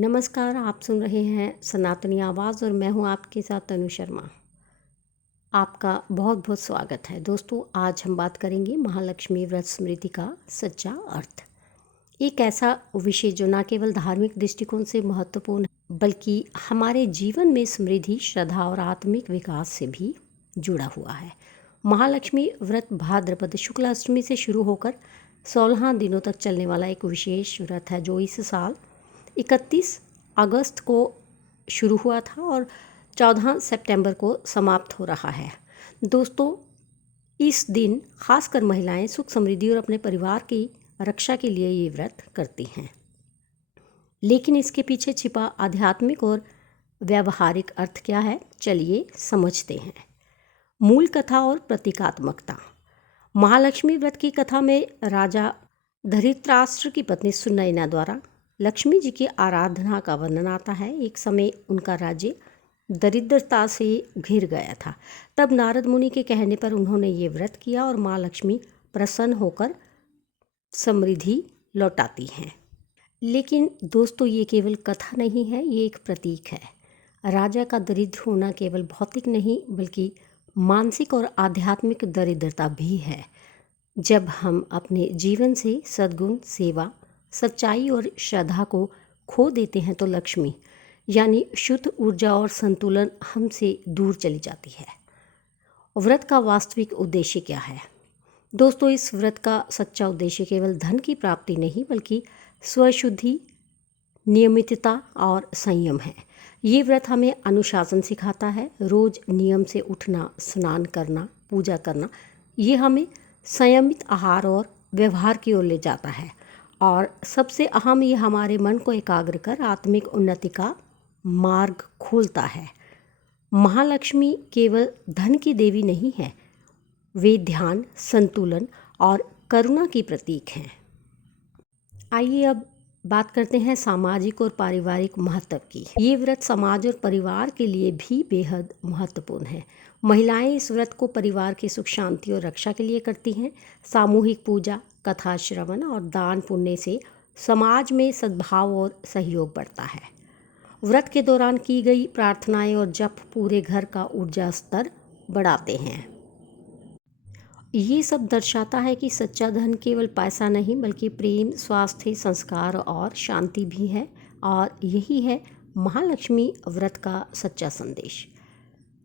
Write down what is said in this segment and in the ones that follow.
नमस्कार, आप सुन रहे हैं सनातनी आवाज़ और मैं हूं आपके साथ तनु शर्मा। आपका बहुत बहुत स्वागत है। दोस्तों, आज हम बात करेंगे महालक्ष्मी व्रत स्मृति का सच्चा अर्थ। एक ऐसा विषय जो न केवल धार्मिक दृष्टिकोण से महत्वपूर्ण है बल्कि हमारे जीवन में समृद्धि, श्रद्धा और आत्मिक विकास से भी जुड़ा हुआ है। महालक्ष्मी व्रत भाद्रपद शुक्ल अष्टमी से शुरू होकर 16 दिनों तक चलने वाला एक विशेष व्रत है जो इस साल 31 अगस्त को शुरू हुआ था और 14 सितंबर को समाप्त हो रहा है। दोस्तों, इस दिन खासकर महिलाएं सुख समृद्धि और अपने परिवार की रक्षा के लिए ये व्रत करती हैं। लेकिन इसके पीछे छिपा आध्यात्मिक और व्यावहारिक अर्थ क्या है, चलिए समझते हैं। मूल कथा और प्रतीकात्मकता। महालक्ष्मी व्रत की कथा में राजा धृतराष्ट्र की पत्नी सुनैना द्वारा लक्ष्मी जी की आराधना का वर्णन आता है। एक समय उनका राज्य दरिद्रता से घिर गया था। तब नारद मुनि के कहने पर उन्होंने ये व्रत किया और माँ लक्ष्मी प्रसन्न होकर समृद्धि लौटाती हैं। लेकिन दोस्तों, ये केवल कथा नहीं है, ये एक प्रतीक है। राजा का दरिद्र होना केवल भौतिक नहीं बल्कि मानसिक और आध्यात्मिक दरिद्रता भी है। जब हम अपने जीवन से सद्गुण, सेवा, सच्चाई और श्रद्धा को खो देते हैं तो लक्ष्मी यानी शुद्ध ऊर्जा और संतुलन हमसे दूर चली जाती है। व्रत का वास्तविक उद्देश्य क्या है? दोस्तों, इस व्रत का सच्चा उद्देश्य केवल धन की प्राप्ति नहीं बल्कि स्वशुद्धि, नियमितता और संयम है। ये व्रत हमें अनुशासन सिखाता है। रोज नियम से उठना, स्नान करना, पूजा करना, ये हमें संयमित आहार और व्यवहार की ओर ले जाता है। और सबसे अहम, ये हमारे मन को एकाग्र कर आत्मिक उन्नति का मार्ग खोलता है। महालक्ष्मी केवल धन की देवी नहीं है, वे ध्यान, संतुलन और करुणा की प्रतीक हैं। आइए अब बात करते हैं सामाजिक और पारिवारिक महत्व की। ये व्रत समाज और परिवार के लिए भी बेहद महत्वपूर्ण है। महिलाएं इस व्रत को परिवार की सुख, शांति और रक्षा के लिए करती हैं। सामूहिक पूजा, कथा श्रवण और दान पुण्य से समाज में सद्भाव और सहयोग बढ़ता है। व्रत के दौरान की गई प्रार्थनाएं और जप पूरे घर का ऊर्जा स्तर बढ़ाते हैं। ये सब दर्शाता है कि सच्चा धन केवल पैसा नहीं बल्कि प्रेम, स्वास्थ्य, संस्कार और शांति भी है। और यही है महालक्ष्मी व्रत का सच्चा संदेश।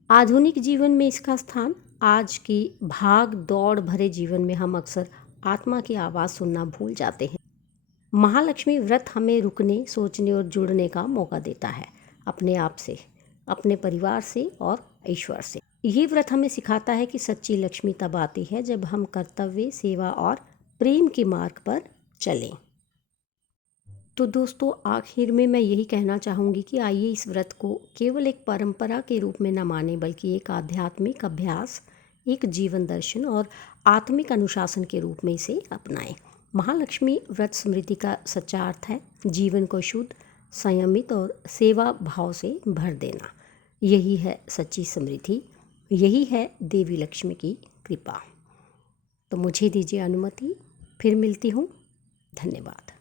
आधुनिक जीवन में इसका स्थान। आज की भाग दौड़ भरे जीवन में हम अक्सर आत्मा की आवाज़ सुनना भूल जाते हैं। महालक्ष्मी व्रत हमें रुकने, सोचने और जुड़ने का मौका देता है, अपने आप से, अपने परिवार से और ईश्वर से। ये व्रत हमें सिखाता है कि सच्ची लक्ष्मी तब आती है जब हम कर्तव्य, सेवा और प्रेम के मार्ग पर चलें। तो दोस्तों, आखिर में मैं यही कहना चाहूँगी कि आइए इस व्रत को केवल एक परंपरा के रूप में न माने बल्कि एक आध्यात्मिक अभ्यास, एक जीवन दर्शन और आत्मिक अनुशासन के रूप में इसे अपनाएं। महालक्ष्मी व्रत स्मृति का सच्चा अर्थ है जीवन को शुद्ध, संयमित और सेवा भाव से भर देना। यही है सच्ची समृद्धि, यही है देवी लक्ष्मी की कृपा। तो मुझे दीजिए अनुमति, फिर मिलती हूँ। धन्यवाद।